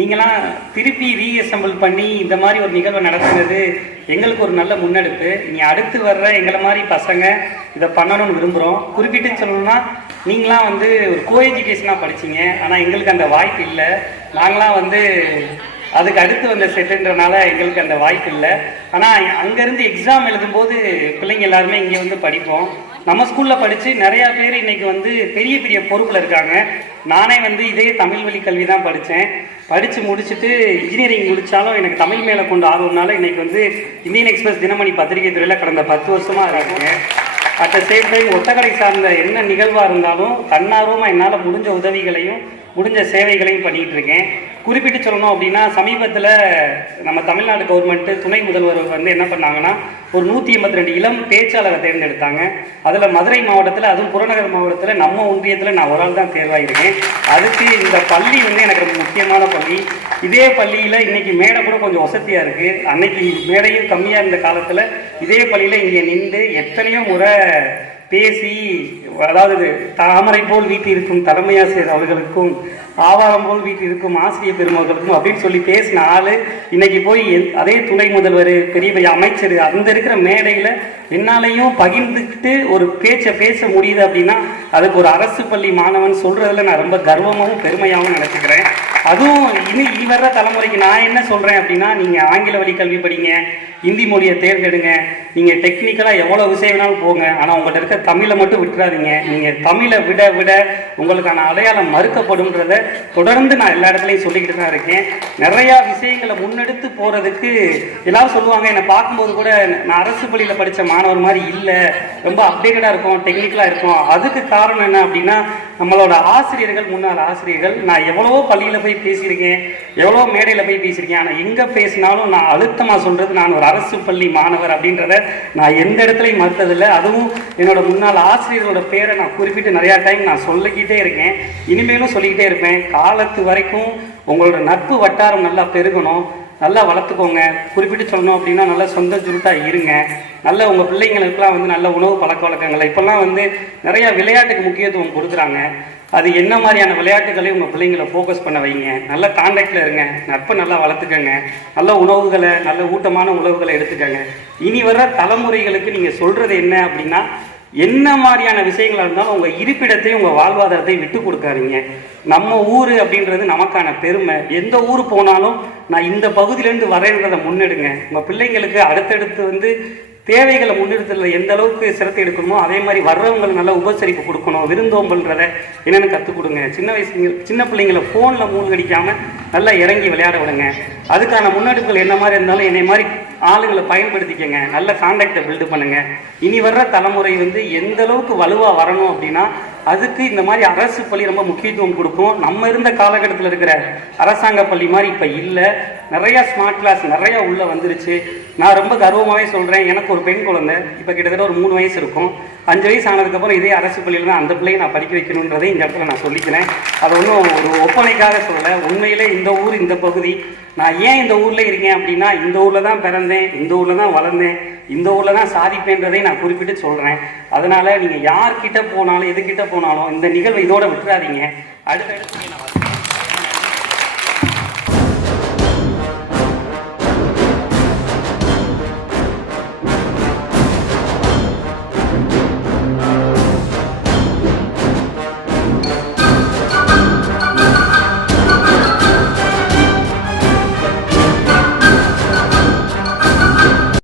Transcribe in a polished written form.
நீங்களாம் திருப்பி ரீஅசெம்பிள் பண்ணி இந்த மாதிரி ஒரு நிகழ்வை நடத்துனது எங்களுக்கு ஒரு நல்ல முன்னெடுப்பு. நீ அடுத்து வர்ற எங்களை மாதிரி பசங்க இதை பண்ணணும்னு விரும்புகிறோம். குறிப்பிட்டு சொல்லணும்னா நீங்களாம் ஒரு கோ எஜுகேஷனாக படிச்சிங்க, ஆனால் எங்களுக்கு அந்த வாய்ப்பு இல்லை. நாங்களாம் அதுக்கு அடுத்து வந்த செட்டுன்றனால எங்களுக்கு அந்த வாய்ப்பு இல்லை. ஆனால் அங்கேருந்து எக்ஸாம் எழுதும்போது பிள்ளைங்க எல்லாருமே இங்கே படிப்போம். நம்ம ஸ்கூலில் படித்து நிறையா பேர் இன்றைக்கி பெரிய பெரிய பொறுப்பில் இருக்காங்க. நானே இதே தமிழ் வழி கல்வி தான் படித்தேன். படித்து முடிச்சுட்டு இன்ஜினியரிங் முடித்தாலும் எனக்கு தமிழ் மேலே கொண்டு ஆர்வம்னால இன்றைக்கி இந்தியன் எக்ஸ்பிரஸ் தினமணி பத்திரிகை துறையில் கடந்த 10 வருஷமாக இருக்கேன். At the same time Othakadai சார்ந்த என்ன நிகழ்வாக இருந்தாலும் தன்னார்வமாக என்னால் முடிஞ்ச உதவிகளையும் முடிஞ்ச சேவைகளையும் பண்ணிகிட்டு இருக்கேன். குறிப்பிட்டு சொல்லணும் அப்படின்னா சமீபத்தில் நம்ம தமிழ்நாடு கவர்மெண்ட்டு துணை முதல்வர் என்ன பண்ணாங்கன்னா ஒரு 182 இளம் பேச்சாளரை தேர்ந்தெடுத்தாங்க. அதில் மதுரை மாவட்டத்தில், அதுவும் புறநகர் மாவட்டத்தில் நம்ம ஒன்றியத்தில் நான் ஒரு ஆள் தான் தேர்வாகிருக்கேன். அதுக்கு இந்த பள்ளி எனக்கு ரொம்ப முக்கியமான பள்ளி. இதே பள்ளியில் இன்றைக்கி மேடை கூட கொஞ்சம் வசதியாக இருக்குது. அன்னைக்கு மேடையும் கம்மியாக இருந்த காலத்தில் இதே பள்ளியில் இங்கே நின்று எத்தனையோ முறை பேசி, அதாவது தாமரை போல் வீட்டில் இருக்கும் தலைமையாசிரியர் அவர்களுக்கும் ஆவாரம் போல் வீட்டில் இருக்கும் ஆசிரியர் பெருமக்களுக்கும் அப்படின்னு சொல்லி பேசின ஆள் இன்னைக்கு போய் அதே துணை முதல்வர் பெரிய அமைச்சர் அந்த இருக்கிற மேடையில் என்னாலையும் பகிர்ந்துக்கிட்டு ஒரு பேச்சை பேச முடியுது அப்படின்னா அதுக்கு ஒரு அரசு பள்ளி மாணவன் சொல்கிறதுல நான் ரொம்ப கர்வமாகவும் பெருமையாகவும் நினச்சிக்கிறேன். அதுவும் இனி வர்ற தலைமுறைக்கு நான் என்ன சொல்கிறேன் அப்படின்னா, நீங்கள் ஆங்கில வழி கல்வி படிங்க, ஹிந்தி மொழியை தேர்ந்தெடுங்க, நீங்கள் டெக்னிக்கலாக எவ்வளோ விஷயம் வேணாலும் போங்க, ஆனால் உங்கள்கிட்ட இருக்க தமிழை மட்டும் விட்டுறாதீங்க. நீங்கள் தமிழை விட விட உங்களுக்கான அடையாளம் மறுக்கப்படும்ன்றதை தொடர்ந்து நான் எல்லா இடத்துலையும் சொல்லிக்கிட்டு தான் இருக்கேன். நிறையா விஷயங்களை முன்னெடுத்து போகிறதுக்கு எல்லாரும் சொல்லுவாங்க. என்னை பார்க்கும்போது கூட நான் அரசு பள்ளியில் படித்த மாணவர் மாதிரி இல்லை, ரொம்ப அப்டேட்டடாக இருக்கும், டெக்னிக்கலாக இருக்கும். அதுக்கு காரணம் என்ன அப்படின்னா நம்மளோட ஆசிரியர்கள், முன்னாள் ஆசிரியர்கள். நான் எவ்வளவோ பள்ளியில் போய் பேசியிருக்கேன், எவ்வளோ மேடையில் போய் பேசியிருக்கேன், ஆனால் எங்கே பேசினாலும் நான் அழுத்தமாக சொல்கிறது நான் ஒரு அரசு பள்ளி மாணவர் அப்படின்றத நான் எந்த இடத்துலையும் மறுத்ததில்லை. அதுவும் என்னோட முன்னாள் ஆசிரியர்களோட பேரை நான் குறிப்பிட்டு நிறையா டைம் நான் சொல்லிக்கிட்டே இருக்கேன், இனிமேலும் சொல்லிக்கிட்டே இருப்பேன். காலத்து வரைக்கும் உங்களோட நட்பு வட்டாரம் நல்லா பெருகணும், நல்லா வளர்த்துக்கோங்க. குறிப்பிட்டு சொல்லணும் அப்படின்னா நல்லா சொந்த சுருட்டாக இருங்க. நல்ல உங்கள் பிள்ளைங்களுக்கெல்லாம் நல்ல உணவு பழக்க வழக்கங்கள். இப்போல்லாம் நிறையா விளையாட்டுக்கு முக்கியத்துவம் கொடுக்குறாங்க. அது என்ன மாதிரியான விளையாட்டுகளையும் உங்கள் பிள்ளைங்களை ஃபோக்கஸ் பண்ண வைங்க. நல்ல கான்டாக்டில் இருங்க, நட்பை நல்லா வளர்த்துக்கங்க, நல்ல உணவுகளை, நல்ல ஊட்டமான உணவுகளை எடுத்துக்கங்க. இனி வர்ற தலைமுறைகளுக்கு நீங்கள் சொல்கிறது என்ன அப்படின்னா, என்ன மாதிரியான விஷயங்களாக இருந்தாலும் உங்கள் இருப்பிடத்தையும் உங்கள் வாழ்வாதாரத்தையும் விட்டு கொடுக்காதீங்க. நம்ம ஊர் அப்படின்றது நமக்கான பெருமை. எந்த ஊர் போனாலும் நான் இந்த பகுதியிலேருந்து வரேன்றதை முன்னெடுங்க. உங்கள் பிள்ளைங்களுக்கு அடுத்தடுத்து தேவைகளை முன்னிறுத்தல எந்த அளவுக்கு சிரத்தை எடுக்கணுமோ அதே மாதிரி வர்றவங்களுக்கு நல்ல உபசரிப்பு கொடுக்கணும். விருந்தோம்பல்ன்றதை என்னென்னு கற்றுக் கொடுங்க. சின்ன பிள்ளைங்களை ஃபோனில் மூழ்கடிக்காமல் நல்லா இறங்கி விளையாட விடுங்க. அதுக்கான முன்னெடுப்புகள் என்ன மாதிரி இருந்தாலும் என்னை மாதிரி ஆளுங்களை பயன்படுத்திக்கங்க. நல்ல கான்டாக்டை பில்டு பண்ணுங்கள். இனி வர்ற தலைமுறை எந்த அளவுக்கு வலுவாக வரணும் அப்படின்னா அதுக்கு இந்த மாதிரி அரசு பள்ளி ரொம்ப முக்கியத்துவம் கொடுக்கும். நம்ம இருந்த காலகட்டத்தில் இருக்கிற அரசாங்க பள்ளி மாதிரி இப்போ இல்லை. நிறையா ஸ்மார்ட் கிளாஸ் நிறையா உள்ளே வந்துருச்சு. நான் ரொம்ப கர்வமாகவே சொல்கிறேன், எனக்கு ஒரு பெண் குழந்தை இப்போ கிட்டத்தட்ட ஒரு 3 வயசு இருக்கும். 5 வயசு ஆனதுக்கப்புறம் இதே அரசு பள்ளியில் தான் அந்த பிள்ளையை நான் படிக்க வைக்கணுன்றதை இந்த இடத்துல நான் சொல்லிக்கிறேன். அது ஒன்றும் ஒரு ஒப்பனைக்காக சொல்லலை. உண்மையிலே இந்த ஊர், இந்த பகுதி, நான் ஏன் இந்த ஊரில் இருக்கேன் அப்படின்னா இந்த ஊரில் தான் பிறந்தேன், இந்த ஊரில் தான் வளர்ந்தேன், இந்த ஊரில் தான் சாதிப்பேன்றதை நான் குறிப்பிட்டு சொல்கிறேன். அதனால் நீங்கள் யார்கிட்ட போனாலும் எதுக்கிட்ட போனாலும் இந்த நிகழ்வை இதோட விட்டுறாதீங்க. அடுத்தடுத்து